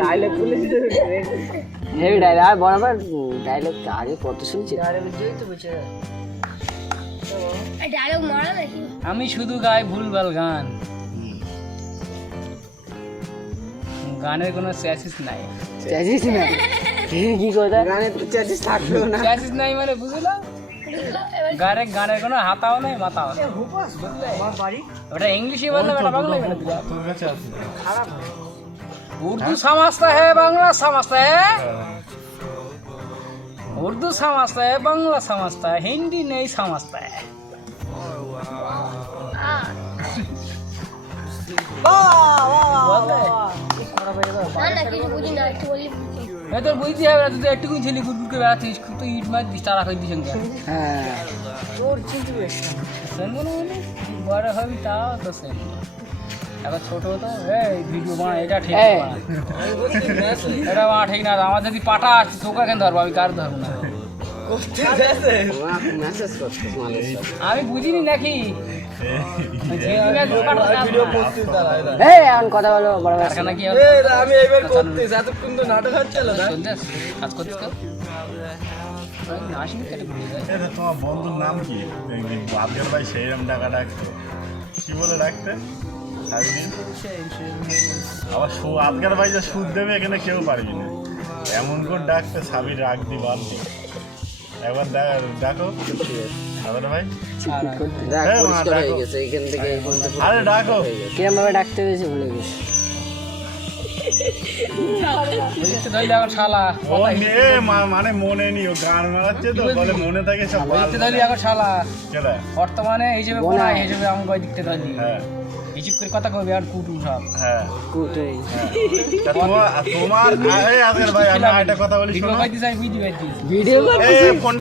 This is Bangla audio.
ডায়লগ বলেছি তো হেভি ডায়লগ আর বরাবর ডায়লগ আগে কত শুনছি ডায়লগ যেই তো বলছে ডায়লগ মারা নাকি? আমি শুধু গাই ভুলভাল গান, গানের কোনো চ্যাসিস নাই। চাইছিস না কি কথা গানে তো চার্জেস থাকবেও না চ্যাসিস নাই মানে বুঝলো, গানের কোনো হাতাও নাই মাথাও নাই। আমার বাড়ি ওটা ইংলিশে বললাম, এটা বাংলায় বলে দিলাম। তোর কাছে আছে খারাপ उर्दू समझता है बांग्ला समझता है, उर्दू समझता है बांग्ला समझता है, हिंदी नहीं समझता है। না না কিছু বুঝি না, একটু বললি বুঝি। मैं तो बुझती है तुझे तो একটু ছেলে গুড়গুড় করে বেড়াচ্ছিস, খুব তো ইট মার দিস তারা করে দিস হ্যাঁ তোর চিন্তা করিস না শুনবো না মানে বড় হবি তাও তো শুনবো, এখন ছোট তো এই ভিডিও বানা এটা ঠিক এই। না, এটা বানা ঠিক না। আমার যদি পাটা আসছে তোকে কেন ধরবো, আমি কার ধরবো না। মেসেজ করছিস মানুষ আমি বুঝিনি নাকি ভিডিও করতে দাঁড়ায় না এই এখন কথা বলো বরাবর কারখানা কি আমি এবার করতেছি এতক্ষণ তো নাটক হচ্ছিল না সন্দেশ কাজ করছিস তো? আসিনি কেটে ঘুরে যায়। এটা তোমার বন্ধুর নাম কি? আজকের ভাই সেইরকম টাকা ডাকতো, কি বলে ডাকতে সারাদিন? আবার আজকের ভাই যে সুদ দেবে এখানে কেউ পারবি না, এমন করে ডাকতে সাবির রাগ দি বান্ধি। একবার ডাকো দাদা ভাই, দেখ হ্যাঁ, মা, পরিষ্কার হয়ে ডাকো। গেছে এখান থেকে এই পর্যন্ত আরে ডাকো। কিরম ভাবে ডাকতে হয়েছে ভুলে গেছি বুঝতে ধরলি এখন শালা, ও নিয়ে মানে মনে নি, ও গান মারাচ্ছে তো বলে মনে থাকে সব বুঝতে ধরলি এখন শালা। কেলা। বর্তমানে হিসেবে বোনা। বোনা হিসেবে আমি কয় দিকতে ধরলি হ্যাঁ হিসেব করে কথা কবি আর কুটু সব হ্যাঁ কুটে হ্যাঁ। তা তোমার এই আজকের ভাই আমি একটা কথা বলি ভিডিও শোনো। কই দিস, আমি ভিডিও কই দিস। ভিডিও এই ফোন